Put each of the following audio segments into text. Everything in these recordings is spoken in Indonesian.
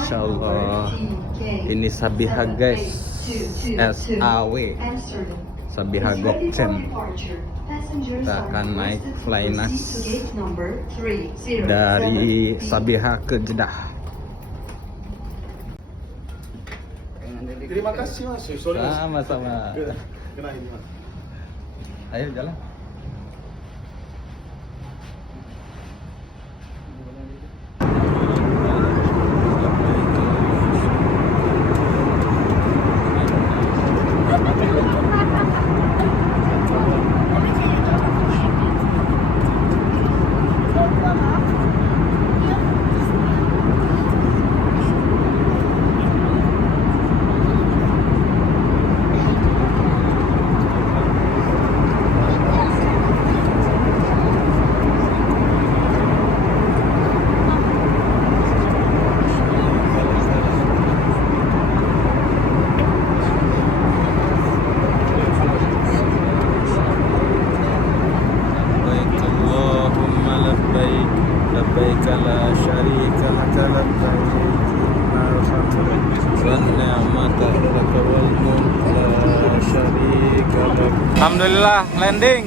Masya Allah. Ini Sabiha guys, SAW Sabiha Gokcen. Kita akan naik Flynas dari Sabiha ke Jeddah. Terima kasih mas. Sama-sama. Kena ini mas. Ayo jalan. لبيك لا شريك لك لبيك والنعمة لك والملك لا شريك لك. Alhamdulillah landing.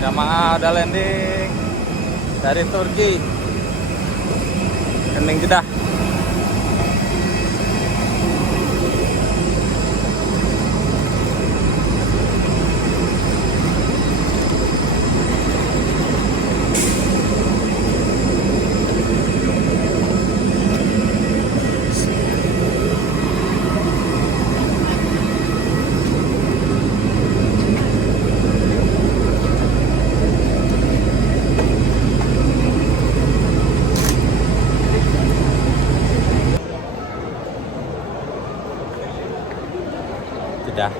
Jamaah udah landing dari Turki. Landing Jeddah. Jeddah.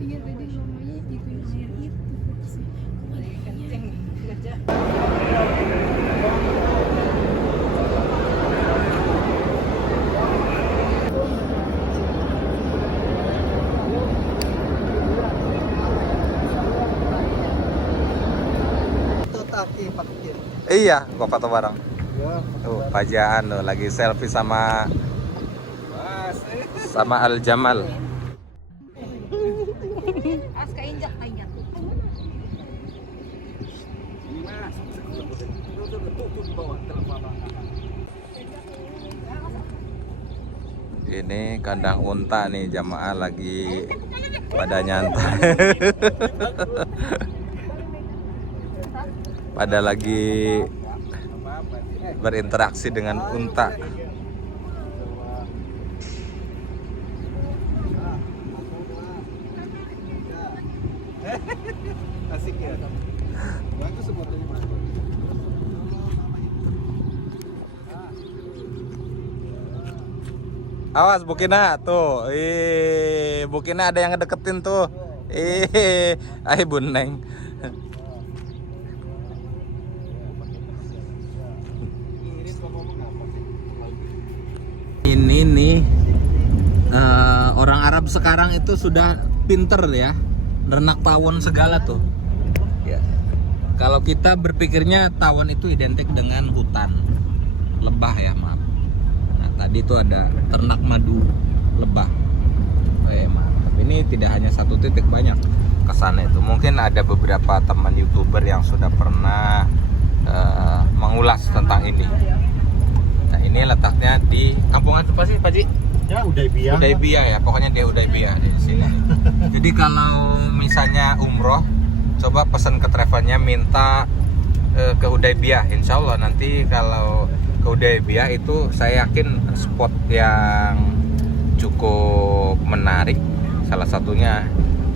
Iya tadi ngomongnya itu yang air itu kenceng kerja. Iya, gua foto bareng. Ya. Tuh, pajaan tuh lagi selfie sama Al Jamal. Aska injak aja. Ini kandang unta nih, jamaah lagi pada nyantai. Pada lagi berinteraksi dengan unta. Asik ya. Bagus fotonya mas. Awas Bukina tuh. Bukina ada yang ngedeketin tuh. Ayo Buneng. Ini nih orang Arab sekarang itu sudah pinter ya, renak tawon segala tuh. Ya. Kalau kita berpikirnya tawon itu identik dengan hutan, lebah ya maaf. Nah tadi itu ada ternak madu lebah. Mantap. Ini tidak hanya satu titik, banyak kesana itu. Mungkin ada beberapa teman YouTuber yang sudah pernah mengulas tentang ini. Nah ini letaknya di kampungan apa sih Pak Ji? Ya Hudaybiyah. Hudaybiyah ya, pokoknya di Hudaybiyah di sini. Jadi kalau misalnya umroh, coba pesan ke travelnya minta ke Hudaybiyah. Insya Allah nanti kalau ke Hudaybiyah itu saya yakin spot yang cukup menarik. Salah satunya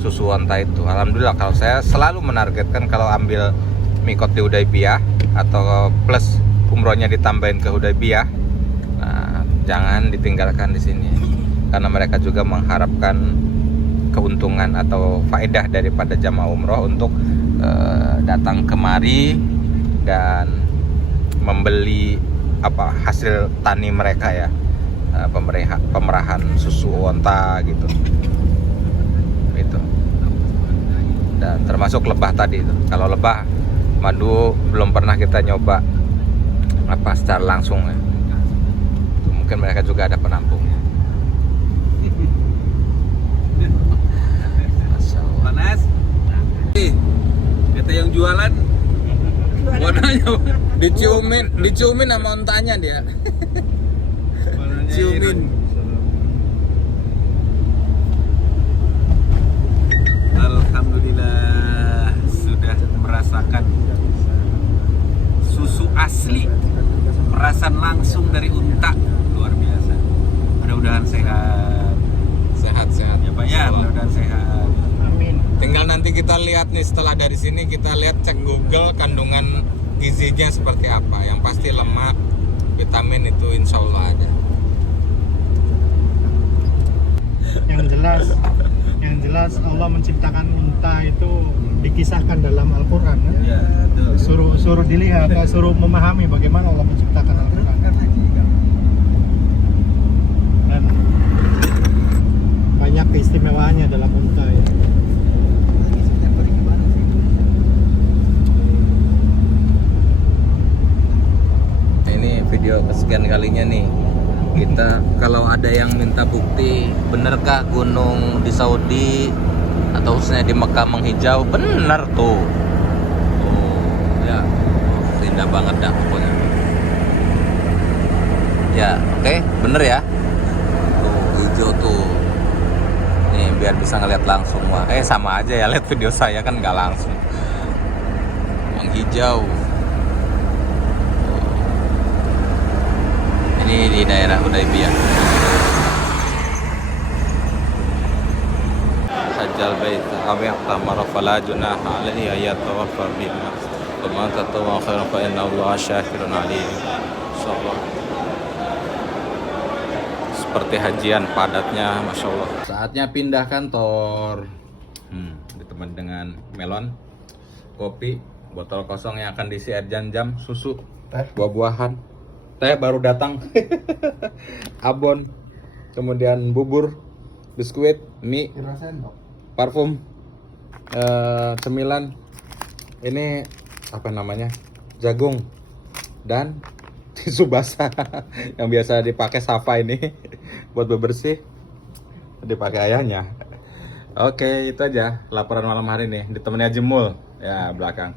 susu onta itu. Alhamdulillah kalau saya selalu menargetkan kalau ambil mikot di Hudaybiyah atau plus umrohnya ditambahin ke Hudaybiyah, nah, jangan ditinggalkan di sini, karena mereka juga mengharapkan keuntungan atau faedah daripada jamaah umroh untuk datang kemari dan membeli hasil tani mereka ya, pemerahan susu onta gitu. Itu. Dan termasuk lebah tadi itu. Kalau lebah madu belum pernah kita nyoba secara langsung ya. Mungkin mereka juga ada penampungnya. Panas. Kita yang jualan warnanya Diciumin sama ontanya dia. Ciumin. Alhamdulillah sudah merasakan susu asli, perasan langsung dari unta, luar biasa. Mudah-mudahan sehat. Sehat Ya Pak ya, mudah-mudahan sehat. Tinggal nanti kita lihat nih, setelah dari sini kita lihat, cek Google kandungan gizinya seperti apa. Yang pasti lemak, vitamin itu insya Allah ada. Yang jelas Allah menciptakan unta itu dikisahkan dalam Al-Quran kan? Ya, betul. Suruh dilihat, suruh memahami bagaimana Allah menciptakan Al-Quran. Dan banyak keistimewaannya dalam unta ya. Ini video kesekian kalinya nih, kita kalau ada yang minta bukti benerkah gunung di Saudi atau khususnya di Mekah menghijau, bener tuh. Ya, indah banget dah pokoknya. Ya, oke, bener ya. Tuh hijau tuh. Nih biar bisa ngeliat langsung. Wah, sama aja ya, lihat video saya kan nggak langsung. Menghijau. Ini di daerah Hudaybiyah. Hajjal bait aw ya'tamara fala junaha alaihi ayatawaffa bina wa man tatawwa khairan fa inna Allaha syakirun alim. Insyaallah. Seperti hajian padatnya, Masya Allah. Saatnya pindah kantor. Ditemani dengan melon, kopi, botol kosong yang akan diisi air jam-jam, susu, buah-buahan, teh baru datang, abon, kemudian bubur, biskuit, mie, parfum, cemilan, ini apa namanya, jagung, dan tisu basah yang biasa dipakai Safa ini buat bebersih, dipakai ayahnya. Oke, itu aja laporan malam hari ini, ditemani Haji Mul ya belakang.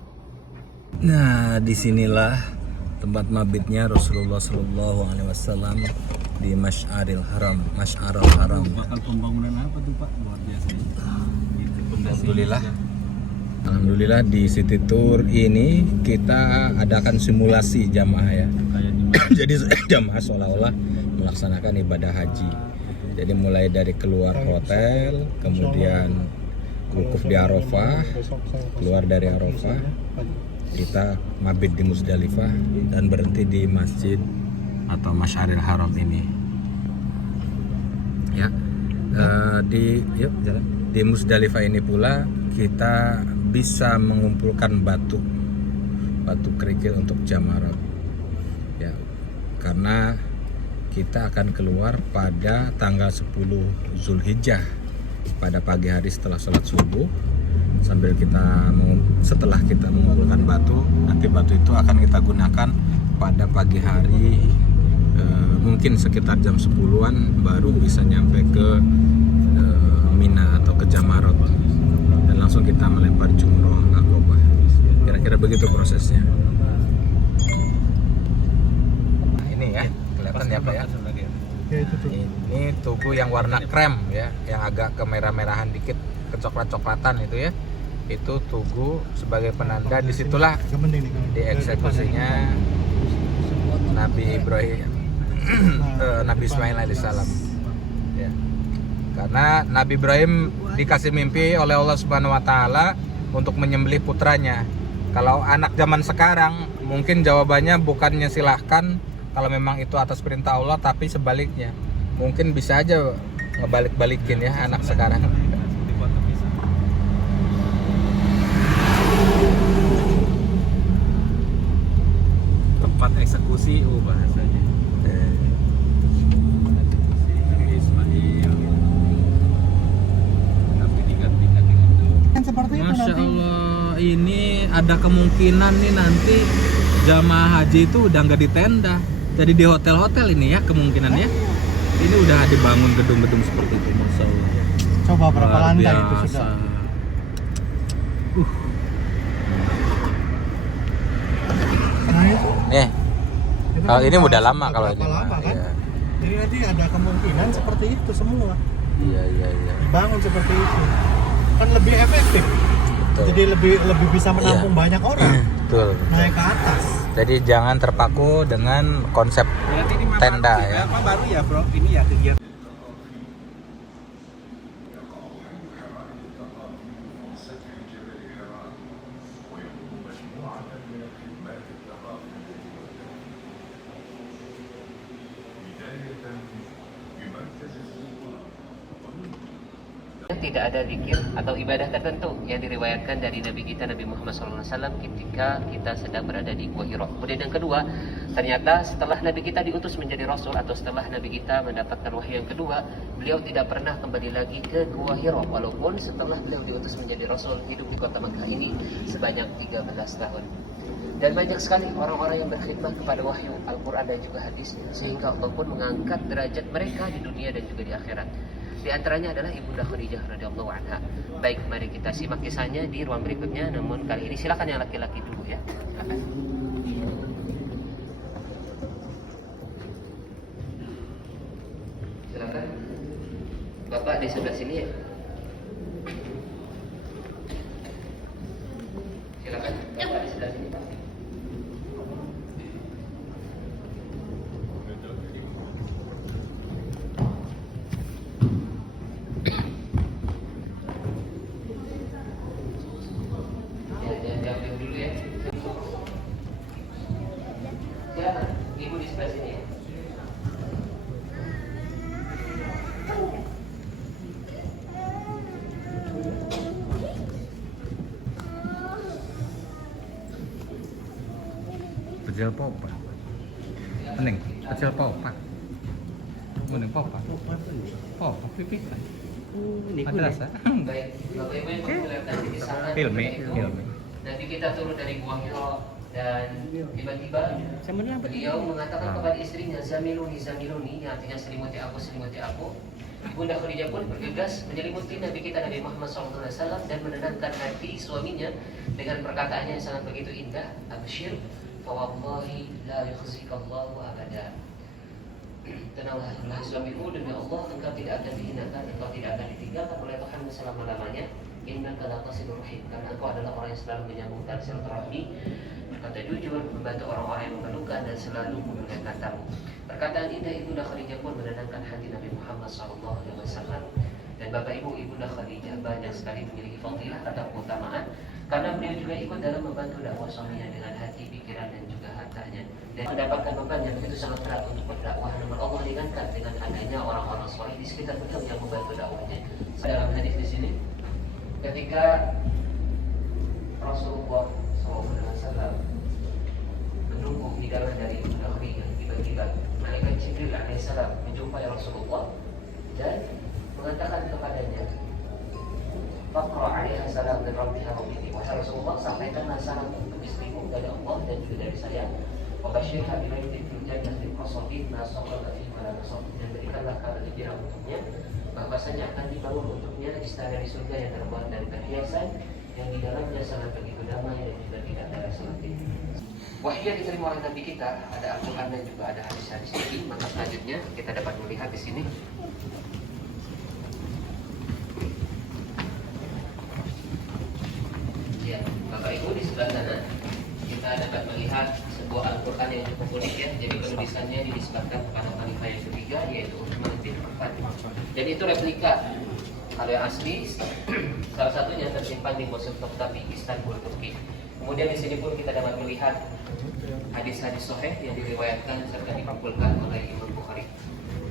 Nah, disinilah tempat mabitnya Rasulullah Shallallahu Alaihi Wasallam di Masy'aril Haram. Bakal pembangunan apa tuh Pak? Luar biasa. Alhamdulillah di City Tour ini kita adakan simulasi jamaah ya. Jadi jamaah seolah-olah melaksanakan ibadah haji. Jadi mulai dari keluar hotel, kemudian wukuf di Arafah, keluar dari Arafah, kita mabit di Muzdalifah dan berhenti di masjid atau Masy'aril Haram ini. Ya, di Muzdalifah ini pula kita bisa mengumpulkan batu kerikil untuk jamarat. Ya, karena kita akan keluar pada tanggal 10 Zulhijjah pada pagi hari setelah sholat subuh. Setelah kita mengumpulkan batu, nanti batu itu akan kita gunakan pada pagi hari, mungkin sekitar jam 10-an baru bisa nyampe ke Mina atau ke Jamarat dan langsung kita melempar jumroh Aqobah. Kira-kira begitu prosesnya. Nah, ini ya, kelihatan ya Pak ya. Ini tugu yang warna krem ya, yang agak kemerah-merahan dikit, kecoklat-coklatan itu ya. Itu tugu sebagai penanda, disitulah dieksekusinya Nabi Ibrahim, Nabi Ismail alaihissalam. Ya. Karena Nabi Ibrahim dikasih mimpi oleh Allah Subhanahu Wa Taala untuk menyembelih putranya. Kalau anak zaman sekarang Mungkin jawabannya bukannya silahkan kalau memang itu atas perintah Allah, tapi sebaliknya. Mungkin bisa aja ngebalik-balikin ya anak sekarang. Tempat eksekusi bahasanya. Ismail. Tapi digantikan dengan Kan seperti itu Masya nanti. Allah, ini ada kemungkinan nih nanti jamaah haji itu udah nggak di tenda, jadi di hotel-hotel ini ya kemungkinannya. Ini udah dibangun gedung-gedung seperti itu, Masya Allah. Coba berapa Luar lantai itu biasa. sudah. Nah itu. Itu Kalau kan ini udah berapa lama kalau ini lama mah. kan? Iya. Jadi nanti ada kemungkinan seperti itu semua Iya. dibangun seperti itu. Kan lebih efektif. Betul. Jadi lebih bisa menampung banyak orang Betul. naik ke atas. Jadi jangan terpaku dengan konsep berarti ini mah tenda baru, ya. apa baru ya bro? Ini ya kegiatan. Tidak ada zikir atau ibadah tertentu yang diriwayatkan dari Nabi kita Nabi Muhammad SAW ketika kita sedang berada di Gua Hira. Kemudian yang kedua, ternyata setelah Nabi kita diutus menjadi Rasul atau setelah Nabi kita mendapatkan wahyu yang kedua, beliau tidak pernah kembali lagi ke Gua Hira, walaupun setelah beliau diutus menjadi Rasul hidup di kota Makkah ini sebanyak 13 tahun. Dan banyak sekali orang-orang yang berkhidmat kepada wahyu Al-Quran dan juga hadisnya, sehingga Allah pun mengangkat derajat mereka di dunia dan juga di akhirat. Di antaranya adalah Ibunda Khadijah radhiyallahu anha. Baik, mari kita simak kisahnya di ruang berikutnya. Namun kali ini silakan yang laki-laki dulu ya. Silakan. Silakan. Bapak di sebelah sini ya. Silakan. Bapak di sebelah sini Pak. Diambil dulu ya. Silakan, ibu di sebelah sini ya. Pecel popa. Mending pecel popa. Mending popa. Popa pipis. Madrasah. Baik, Bapak Ibu yang memperlihatkan kisahkan Filmi, kepada Ibu. filmi. Nanti kita turun dari Gua Hira dan tiba-tiba beliau mengatakan kepada istrinya, Zamiluni, Zamiluni, yang artinya selimuti aku, selimuti aku. Ibunda Khadijah pun bergegas menyelimuti Nabi kita Nabi Muhammad SAW dan menenangkan hati suaminya dengan perkataannya yang sangat begitu indah. Abshir, fawallahi la yukhzikallahu abada. Tenanglah suamimu, demi Allah engkau tidak akan dihinakan, engkau tidak akan ditinggalkan oleh Tuhan selama-lamanya. Innaka laqasilur rahim, karena engkau adalah orang yang selalu menyambung tali silaturahmi, berkata jujur, membantu orang-orang yang memerlukan dan selalu memuliakan tamu. Perkataan indah Ibunda Khadijah pun menenangkan hati Nabi Muhammad SAW. Dan Bapak Ibu, Ibunda Khadijah banyak sekali memiliki fadilah atau keutamaan karena beliau juga ikut dalam membantu dakwah suaminya dengan hati, pikiran dan juga hartanya. Dan mendapatkan beban yang begitu sangat berat untuk berdakwah, namun Allah ringankan dengan adanya orang-orang soleh di sekitar beliau yang membantu dakwahnya. Dalam hadis di sini, ketika Rasulullah SAW menunggu hidangan dari Ibunda Khadijah, tiba-tiba malaikat Jibril alaihissalam menjumpai Rasulullah dan mengatakan kepadanya, Faqra alaiha salam dan rabbiha rabbiki. Wahai Rasulullah, sampaikanlah salam untuk istrimu dari Allah dan juga dari saya. Wabashirha bimaitin fil jannah min qasatin ma saqata fi ma nasab, dan berikanlah kabar gembira untuknya bahwasanya akan dibangun untuknya istana di surga yang terbuat dari perhiasan yang di dalamnya sangat begitu damai dan juga tidak ada rasa letih. Wahyu yang diterima oleh Nabi kita, ada Al-Quran dan juga ada hadis-hadis Nabi. Maka selanjutnya kita dapat melihat di sini. Ya, Bapak Ibu di sebelah sana kita dapat melihat sebuah Al-Quran yang cukup unik ya. Jadi penulisannya dinisbatkan kepada khalifah yang ketiga, yaitu Utsman bin Affan. Dan itu replika. Kalau yang asli, salah satunya tersimpan di Museum Topkapi, Istanbul, Turki. Kemudian di sini pun kita dapat melihat hadis-hadis sahih yang diriwayatkan serta dikumpulkan oleh Imam Bukhari.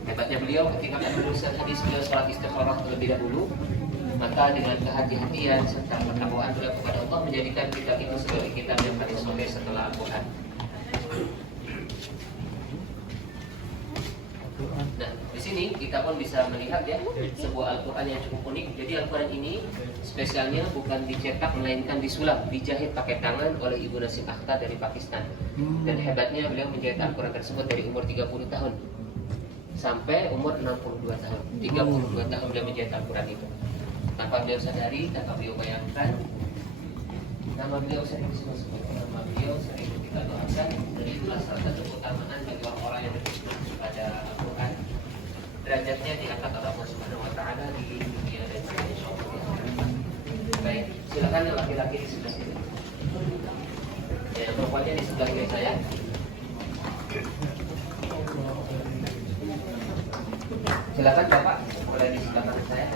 Hebatnya beliau ketika menuliskan hadis beliau salat istikharah terlebih dahulu, maka dengan kehati-hatian serta ketakwaan beliau kepada Allah menjadikan kitab itu sebagai kitab yang paling sahih setelah Al-Quran. Nah, di sini kita pun bisa melihat ya sebuah Al-Quran yang cukup unik. Jadi Al-Quran ini spesialnya bukan dicetak melainkan disulam, dijahit pakai tangan oleh Ibu Nasim Akhtar dari Pakistan. Dan hebatnya beliau menjahit Al-Quran tersebut dari umur 30 tahun sampai umur 62 tahun. 32 tahun beliau menjahit Al-Quran itu. Tanpa beliau sadari, tanpa beliau bayangkan, nama beliau sering disebut, nama beliau sering kita doakan. Dan itulah salah satu keutamaan bagi orang-orang yang berkhidmat kepada Al-Quran. Derajatnya diangkat oleh Allah Subhanahu Wa Taala di dunia dan di akhirat. Baik, silakan yang laki-laki di sebelah sini. Ya, perempuannya di sebelah kiri saya. Silakan Bapak, mulai di sebelah kanan saya.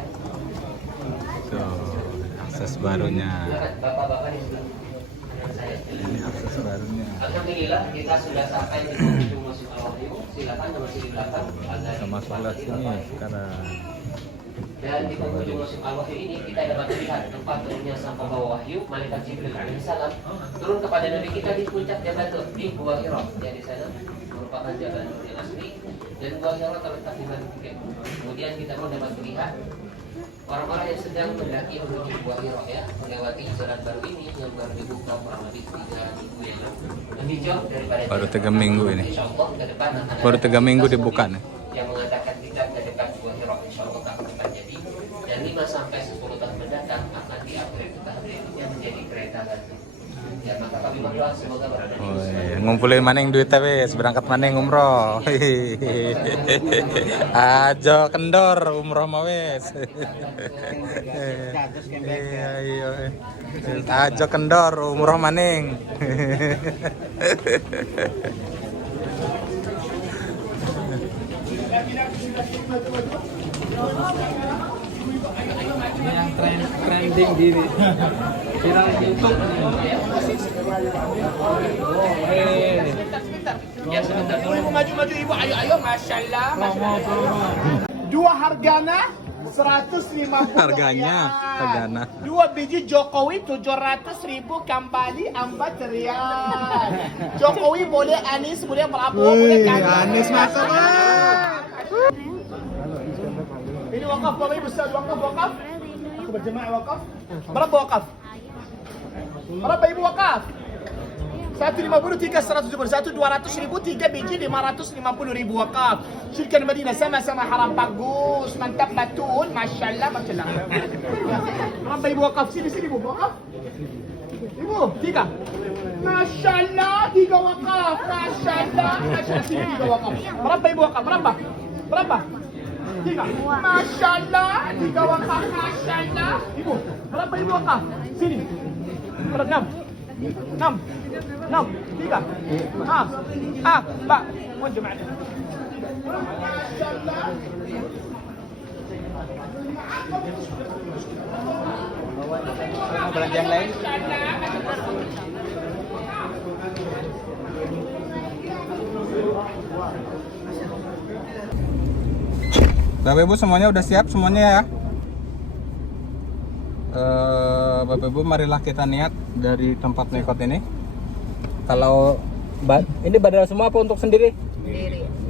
Akses barunya. Silakan Bapak-bapak di sebelah kanan saya. Ini akses barunya. Alhamdulillah kita sudah sampai di penghujung Masjid Al-Wahyu. Silakan masih di belakang. Kita masuk lewat sini sekarang. Dan di penghujung Masjid Al-Wahyu ini kita dapat melihat tempat turunnya sang pembawa wahyu, malaikat Jibril alaihissalam turun kepada Nabi kita di puncak Jabal Nur di Gua Hira. Ya, di sana merupakan Jabal Nur yang asli dan Gua Hira terletak di Bukit. Kemudian kita pun dapat melihat orang-orang yang sedang mendaki menuju Gua Hira ya, melewati jalan baru ini yang baru dibuka kurang lebih 3 minggu yang lalu. Lebih jauh daripada Baru 3 minggu ini. Insyaallah ke depan akan ada Baru 3 minggu dibuka nih. yang mengatakan kita ke depan Gua Hira, insyaallah akan terjadi. Dan 5 sampai 10 tahun mendatang akan di-upgrade yang menjadi kereta gantung. Ya, maka kami berdoa semoga berada di Ngumpulin maning duitnya wis, berangkat maning umroh. Ajo kendor umroh mah wis. Iya. Ajo kendor umroh maning. Ini yang trending di viral di YouTube. Ya, sebentar. Maju-maju ibu, ayo, masya Allah. Dua hargana 150 Harganya, hargana. Dua biji Jokowi 700.000 kembali 4 rial. Jokowi boleh, Anies boleh, Prabowo boleh. Anies masuk lah. Ini wakaf, Bapak Ibu Ustaz, wakaf. Aku berjemaah wakaf. Berapa wakaf? Berapa Ibu wakaf? 150, 300, 200.000, 3 biji 550.000 wakaf. Syirkan Madinah sama-sama haram bagus, mantap betul, masya Allah, masya Allah. Berapa Ibu wakaf? Sini Ibu wakaf. Ibu, 3. Masya Allah, 3 wakaf. Masya Allah, sini 3 wakaf. Berapa Ibu wakaf? Berapa? 3. Masya Allah, 3 wakaf. Masya Allah. Ibu, berapa Ibu wakaf? Sini. 6, 3. Pak, mau jemaah. Masya Allah. Belanja yang lain. Bapak Ibu semuanya udah siap semuanya ya. Bapak Ibu marilah kita niat dari tempat nekot ini. Kalau ini badal semua apa untuk sendiri?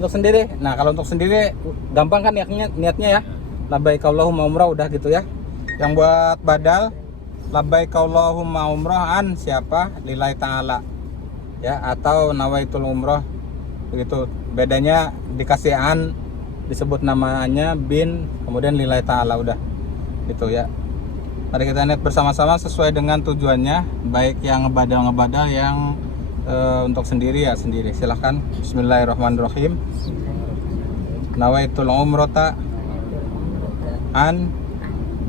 Untuk sendiri. Nah, kalau untuk sendiri gampang kan niatnya ya. Labbaik Allahumma umrah udah gitu ya. Yang buat badal labbaik Allahumma umrah an siapa? Lillahi ta'ala. Ya, atau nawaitul umrah. Begitu. Bedanya dikasih an, disebut namanya bin, kemudian lillahi ta'ala udah. Gitu ya. Mari kita niat bersama-sama sesuai dengan tujuannya, baik yang ngebadah yang untuk sendiri ya sendiri. Silahkan. Bismillahirrahmanirrahim. Nawaitul umrata an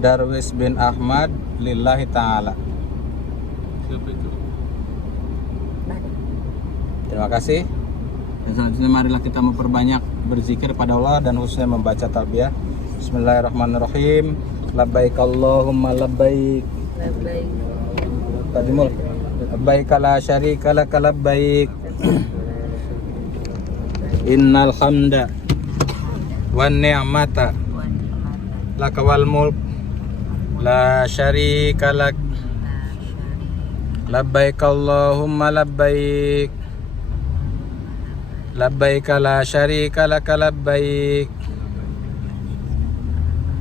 Darwis bin Ahmad lillahi ta'ala. Terima kasih. Dan selanjutnya marilah kita memperbanyak berzikir pada Allah dan khususnya membaca talbiyah. Bismillahirrahmanirrahim. Labbaik Allahumma labbaik. Labbaik. Tadi mul. labbaik la syarika lak labbaik innal hamda wan ni'mata lak wal mulk la syarika lak labbaik Allahumma labbaik labbaik la syarika lak labbaik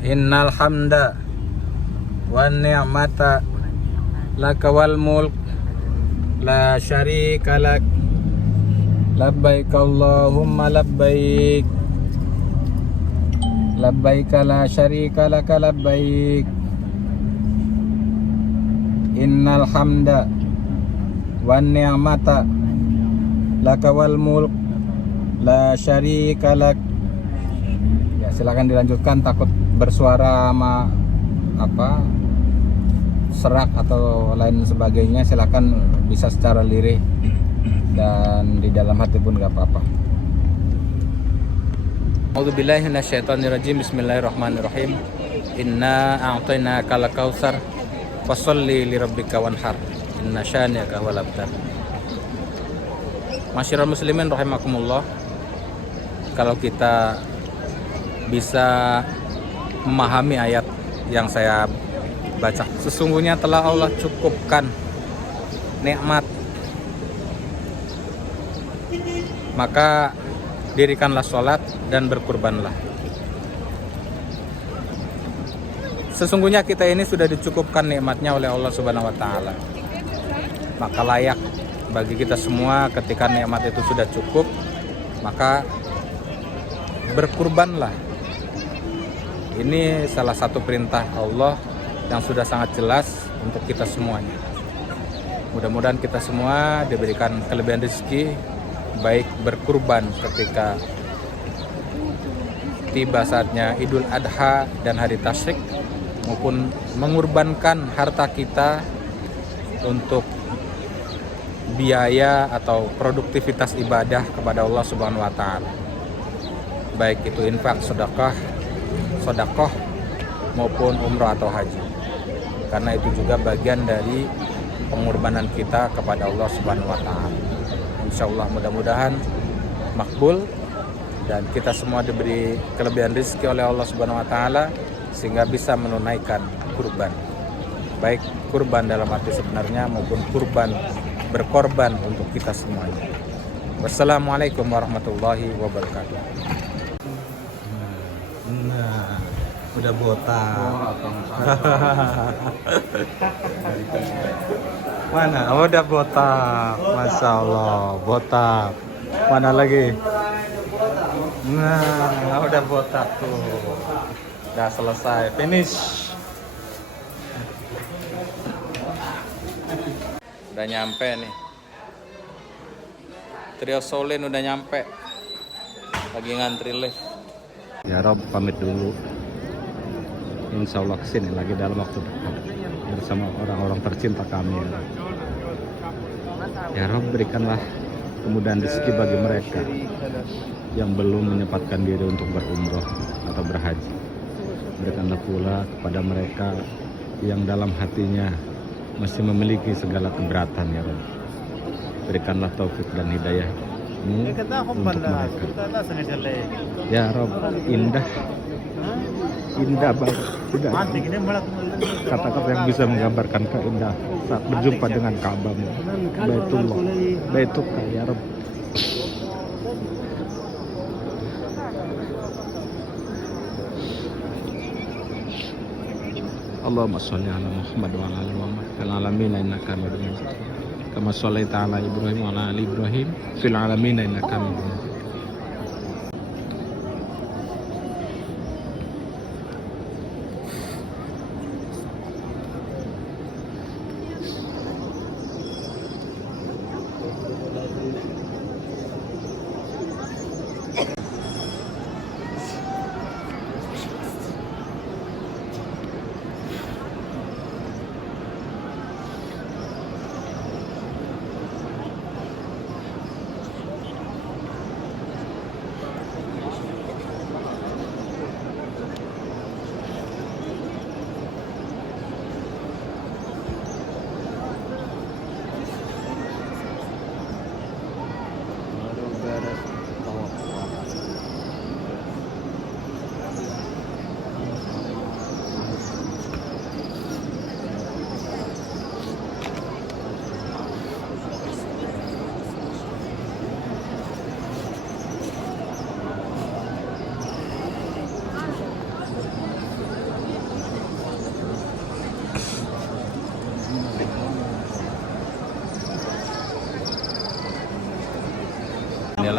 innal hamda wan ni'mata lak wal mulk la syarika lak labbaik Allahumma labbaik labbaik la syarika lak labbaik innal hamda wan ni'mata lak wal mulk la syarika lak. Ya, silakan dilanjutkan, takut bersuara serak atau lain sebagainya, silakan bisa secara lirik dan di dalam hati pun gak apa-apa. A'udzubillahi minasyaitonirrajim. Bismillahirrahmanirrahim. Inna a'tainakal kautsar fasholli lirabbika wanhar inna syani'aka huwal abtar. Masyiral muslimin rahimakumullah, kalau kita bisa memahami ayat yang saya baca, sesungguhnya telah Allah cukupkan nikmat, maka dirikanlah sholat dan berkurbanlah. Sesungguhnya kita ini sudah dicukupkan nikmatnya oleh Allah Subhanahu wa Ta'ala, maka layak bagi kita semua ketika nikmat itu sudah cukup, maka berkurbanlah. Ini salah satu perintah Allah yang sudah sangat jelas untuk kita semuanya. Mudah-mudahan kita semua diberikan kelebihan rezeki, baik berkurban ketika tiba saatnya Idul Adha dan hari Tasyrik, maupun mengorbankan harta kita untuk biaya atau produktivitas ibadah kepada Allah Subhanahu wa Ta'ala, baik itu infak, sedekah maupun umrah atau haji, karena itu juga bagian dari pengorbanan kita kepada Allah Subhanahu wa Ta'ala. Insyaallah mudah-mudahan makbul dan kita semua diberi kelebihan rezeki oleh Allah Subhanahu wa Ta'ala sehingga bisa menunaikan kurban, baik kurban dalam arti sebenarnya maupun kurban berkorban untuk kita semuanya. Wassalamualaikum warahmatullahi wabarakatuh. Nah, udah botak. Mana? Oh, udah botak. Masya Allah, botak. Mana lagi? Nah, udah botak tuh. Udah selesai, finish. Udah nyampe nih. Trio Solin udah nyampe. Lagi ngantri lift. Ya Rob, pamit dulu. Insya Allah kesini lagi dalam waktu dekat bersama orang-orang tercinta kami. Ya Rob, berikanlah kemudahan rezeki bagi mereka yang belum menyempatkan diri untuk berumroh atau berhaji. Berikanlah pula kepada mereka yang dalam hatinya masih memiliki segala keberatan, ya Rob. Berikanlah taufik dan hidayah-Mu untuk mereka. Ya Rob, indah banget. Tidak kata-kata yang bisa menggambarkan keindahan saat berjumpa dengan Ka'bah-Mu, Baitullah, ya Rob. Allahumma sholli ala Muhammad wa ala ali Muhammad fil alamin innaka Hamidum Majid. Kama shallaita ala Ibrahim wa ala ali Ibrahim fil alamin innaka Hamidum Majid.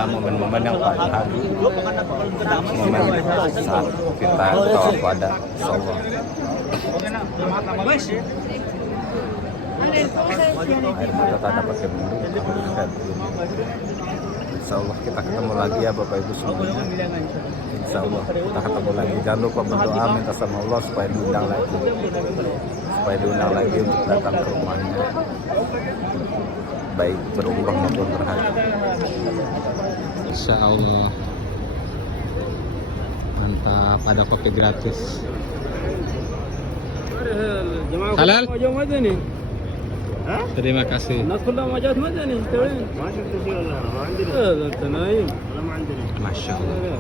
inilah momen-momen yang paling haru, momen saat kita tawaf pada Allah. Air mata tak dapat dibendung. Insya Allah kita ketemu lagi ya Bapak Ibu semuanya. Insya Allah kita ketemu lagi. Jangan lupa berdoa minta sama Allah supaya diundang lagi untuk datang ke rumahnya, baik berumrah maupun berhaji. Insya Allah. Mantap, ada kopi gratis. Halal? Terima kasih. Masya Allah.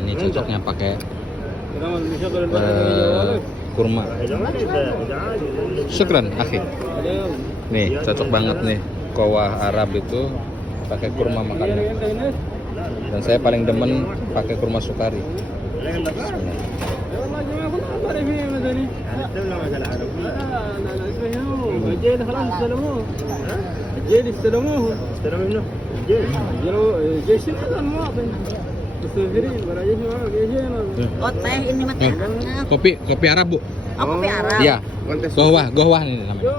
Ini cocoknya pakai kurma. Syukran, akhi. Nih, cocok banget nih. Kowah Arab itu pakai kurma makannya. Dan saya paling demen pakai kurma sukari. Oh teh ini mah teh. Kopi Arab, Bu. Oh kopi Arab. Iya. Gohwah ini namanya.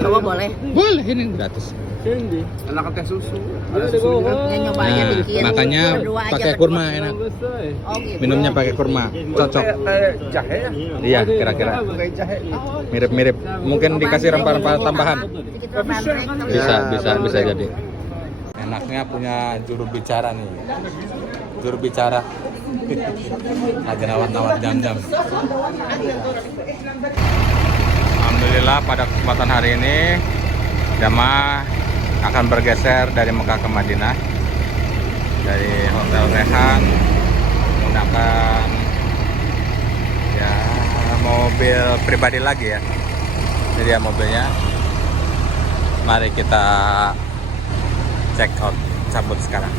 Coba boleh. Boleh, ini gratis. Enak teh susu. Ya nyoba aja Nah, dikit. makanya Berdua aja pakai berdua. kurma enak. Oh gitu. Minumnya pakai kurma, cocok. Kayak jahe ya? Iya, kira-kira Kayak jahe nih. mirip-mirip. Mungkin dikasih rempah-rempah tambahan. Sedikit turmeric. Bisa jadi. Enaknya punya juru bicara nih. Juru bicara. Lagi nawat-nawat jam-jam. Alhamdulillah pada kesempatan hari ini jamaah akan bergeser dari Mekah ke Madinah, dari Hotel Rehan menggunakan ya mobil pribadi lagi ya. Ini dia mobilnya. Mari kita check out, cabut sekarang.